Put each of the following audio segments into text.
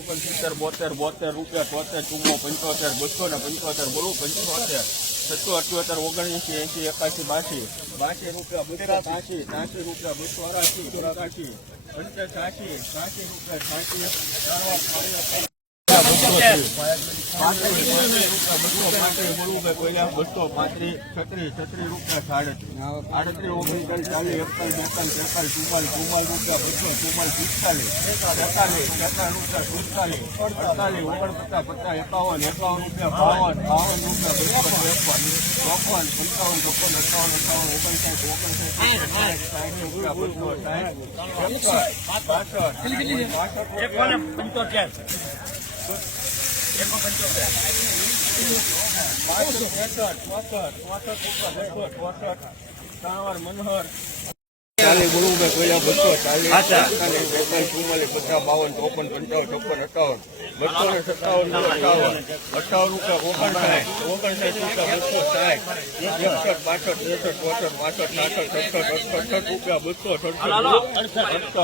ઓગણસિત્તેર બોતેર બોતેર રૂપિયા તોતેર ચુમ્મો પંચોતેર બસો ને પંચોતેર બોલું પંચોતેર સત્તો અઠ્યોતેર ઓગણએંસી એંસી એકાસી બાસી બાસી રૂપિયા બસો ત્યાસી ત્યાસી રૂપિયા બસો અરાસી ચોરાસી પંચાસી સાસી રૂપિયા છ્યાસી બસો છત્રીસ છત્રીસ રૂપિયા સાડત્રીસ આડત્રીસ ઓગણીસ ચાલીસ એકતાલીસ બેતાલીસ તેતાલીસ ચુમ્માલીસ ચુમ્માલીસ રૂપિયા બસો ચુમ્માલીસ પિસ્તાલીસ તેતાલીસ તેતાલીસ રૂપિયા સુડતાલીસ અડતાલીસ ઓગણપચાસ પચાસ એકાવન એકાવન રૂપિયા બાવન બાવન રૂપિયા બસો ત્રેપન ચોપન પંચાવન એકાવન અઠાવન ઓગણસાઠ ઓગણસાઠ પંચોતેર. એકો પંચોતેર ચાલીસ ગુરુભાઈ પહેલા બસો ચાલીસ અડતાલીસ બેતાલીસ ચુમ્માલીસ પચાસ બાવન ચોપન પંચાવન ચોપન અઠાવન બસો ને સત્તાવન અઠાવન અઠાવન રૂપિયા ઓગણસાઠ ઓગણસાઠ રૂપિયા બસો સાઠ એકસઠ બાસઠ ત્રેસઠ ચોસઠ પાસઠ સાસઠ સડસઠ અડસઠ રૂપિયા બસો સડસઠ અડસઠ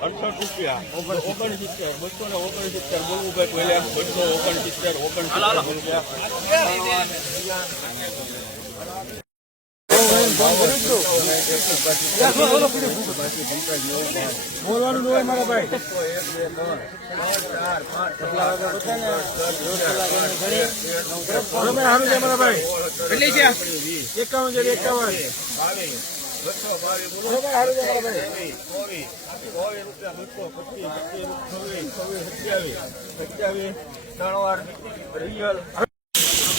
અડસઠ રૂપિયા. ઓગણસિત્તેર બસો ને ઓગણસિત્તેર ગુરુભાઈ પહેલા બસો ઓગણસિત્તેર ઓગણસિત્તેર રૂપિયા બોલવાનું હોય મારા ભાઈ બરોબર સારું છે મારા છે મારા ભાઈ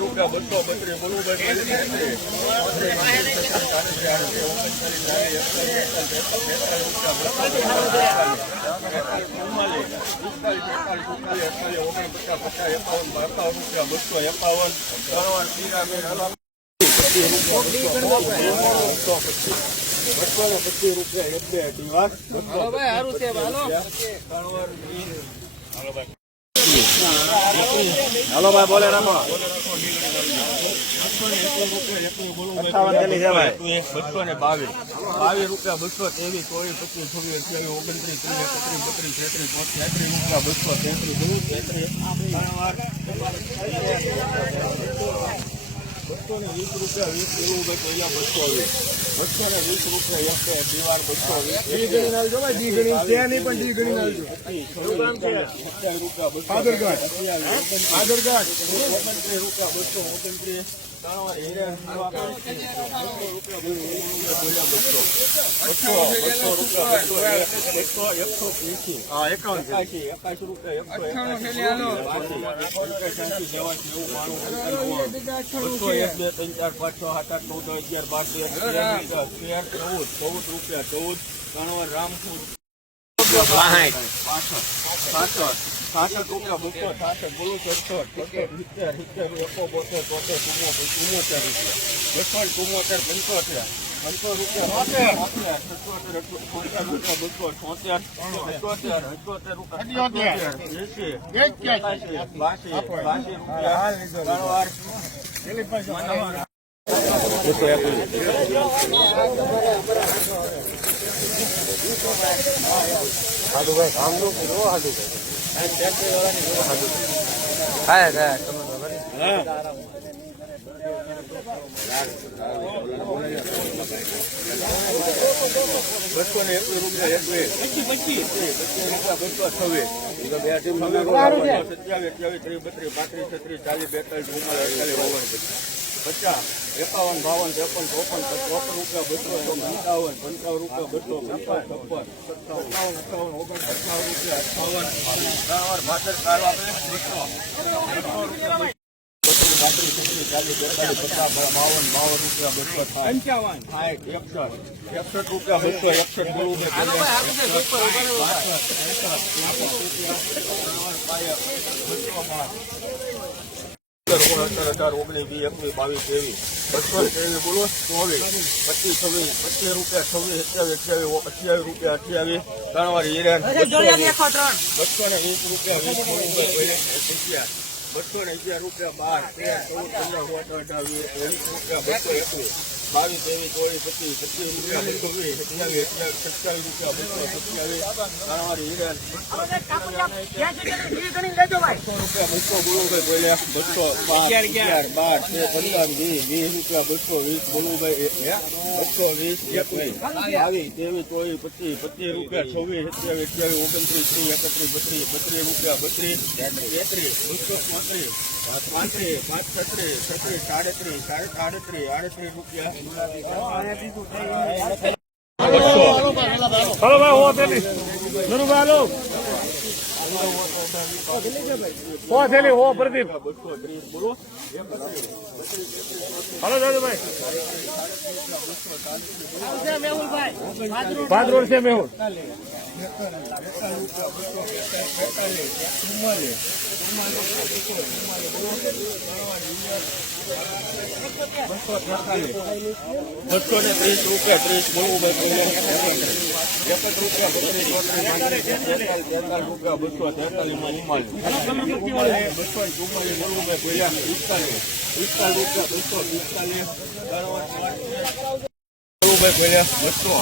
રૂપિયા બસો બત્રીસ બોલું ઓગણપચાસ પચાસ એકાવન એકાવન રૂપિયા બસો પિરામિડ બસો ને રૂપિયા એક બે હાલો ભાઈ બોલે રાખો બસો ને બાવીસ બાવીસ રૂપિયા બસો ત્રેવીસ ચોવીસ પચીસ છવ્વીસ અઠ્યાવીસ ઓગણત્રીસ ત્રીસ એકત્રીસ બત્રીસ તેત્રીસ તેત્રીસ રૂપિયા બસો તેત્રીસ તેત્રીસ બસો ને વીસ રૂપિયા વીસ એવું ભાઈ પહેલા બસો વીસ બસો ને વીસ રૂપિયા એક દિવાળ બસો વીસ સત્યાવીસ રૂપિયા બસો ઓગણત્રીસ રૂપિયા બસો ઓગણત્રીસ રૂપિયા એકસો એકાશી એકાશી રૂપિયા એકસો બસો એક બે ત્રણ ચાર પાંચ છ સાત આઠ નવ દસ અગિયાર બાર તેર તેર ચૌદ ચૌદ રૂપિયા ચૌદ. તોતેર ચુમ્મો ચુમ્મોતેર પંચોતેર. પંચો રૂપિયા રૂપિયા અઠ્યોતેર રૂપિયા એસી એક્યાસી બાસી બાસી નું એકવીસ રૂપિયા એકવીસ બસો છવ્વીસ સત્યાવીસ અઠ્યાવીસ ત્રીસ બત્રીસ પાંત્રીસ છત્રીસ ચાલીસ બેતાલીસ અડતાલીસ ઓગણત્રીસ પચાસ એકાવન બાવન ત્રેપન ચોપન ચોપન રૂપિયા બસો પંચાવન પંચાવન રૂપિયા બસો પંચાવન છપ્પન સત્તાવન અઠાવન ઓગણ અઠાવન રૂપિયા અઠાવન કાઢવા આપણે પાંત્રીસ છત્રીસ ચાલીસ બેતાલીસ પચાસ બાવન બાવન રૂપિયા બસો સાઠ એકસઠ એકસઠ રૂપિયા બસો એકસઠ અઢાર ઓગણીસ વીસ એકવીસ બાવીસ ત્રેવીસ બસો ત્રેવીસ બોલો ચોવીસ પચીસ છવ્વીસ પચીસ રૂપિયા છવ્વીસ સત્યાવીસ અઠ્યાવીસ અઠ્યાવીસ રૂપિયા અઠ્યાવીસ ત્રણ વાર હિરેન રૂપિયા વીસ રૂપિયા બસો ને અગિયાર રૂપિયા બાર તેર ચૌદ પંદર સોળ અઢાર વીસ રૂપિયા બસો એકવીસ. બાવીસ ત્રેવીસ ચોવીસ પચીસ પચીસ રૂપિયા બસો વીસ સત્યાવીસ અઠ્યાવીસ સત્યાવીસ રૂપિયા બસો સત્યાવીસ. ત્રણ વાર હિરેન. બસો રૂપિયા બસો બોલુભાઈ બોલ્યા બસો બાર અગિયાર બાર તેર પંદર વીસ વીસ રૂપિયા બસો વીસ બોલુભાઈ હે? બસો વીસ એકવીસ બાવીસ ત્રેવીસ ચોવીસ પચીસ પચીસ રૂપિયા છવ્વીસ સત્યાવીસ અઠ્યાવીસ ઓગણત્રીસ ત્રીસ એકત્રીસ બત્રીસ બત્રીસ રૂપિયા બત્રીસ તેત્રીસ બસો પાંત્રીસ પાંત્રીસ પાંચ છત્રીસ છત્રીસ સાડત્રીસ સાડત્રીસ આડત્રીસ આડત્રીસ રૂપિયા. હલો ભાઈ હો થેલી નરુભાઈ હલો હો થેલી હો પ્રદીપ હલો દાદુભાઈ પાંચ રોડ છે મેહુલ બસો ને ત્રીસ રૂપિયા ત્રીસ બોલવું ભાઈ રૂપિયા બસો તેતાલીસ તેતાલીસ રૂપિયા બસો તેતાલીસમાં હિમાલય બસો ચુમ્માલીસ બોલવું ભાઈ બોલ્યા પિસ્તાલીસ પિસ્તાલીસ રૂપિયા બસો પિસ્તાલીસ બસો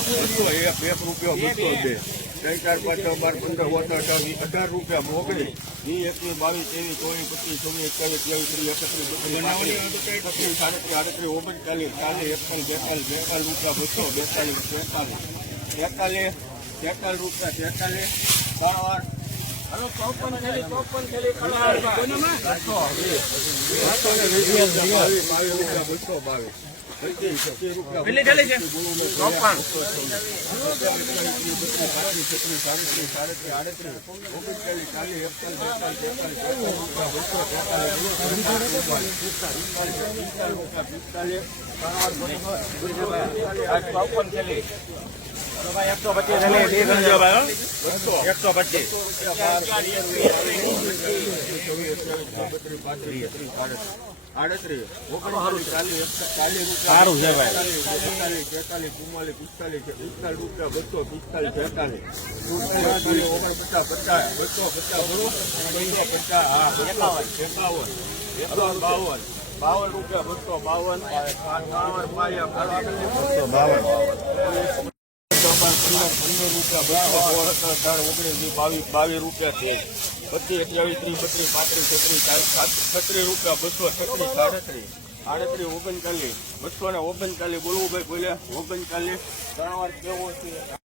રૂપિયો બસો બે ત્રણ ચાર પાંચ છ બાર પંદર ઓગણ અઢાર અઢાર રૂપિયા મોકલી. વીસ એકવીસ બાવીસ ત્રેવીસ ચોવીસ પચીસ છવ્વીસ ત્રેવીસ ત્રીસ એકત્રીસ બત્રીસ એકત્રીસ સાડત્રીસ આડત્રીસ ઓગણચાલીસ ચાલીસ એકતાલીસ બેતાલીસ બેતાલીસ રૂપિયા બસો બેતાલીસ બેતાલીસ. તેતાલીસ તેતાલીસ રૂપિયા તેતાલીસ ત્રણ વાર. હલો ચોપન થેલી ચોપન થેલી બસો વીસ. બસો ને વીસ બાવીસ બાવીસ રૂપિયા બસો બાવીસ. કેટલી થેલી છે ચોપન એકસો પચીસ એકસો પચીસ સારું છે ભાઈ. તેતાલીસ ચુમ્માલીસ પિસ્તાલીસ પિસ્તાલીસ રૂપિયા બસો બાવન બાવન બાવન પાયા બસો ઓગણીસ બાવીસ બાવીસ રૂપિયા છે. પચીસ અઠ્યાવીસ, ત્રીસ બત્રીસ, પાંત્રીસ, છત્રીસ છત્રીસ રૂપિયા, બસો છત્રીસ, સાડત્રીસ. આડત્રીસ ઓગણચાલીસ. બસો ને ઓગણચાલીસ બોલવું ભાઈ બોલ્યા. ઓગણચાલીસ. ત્રણ વાર કેવો છે?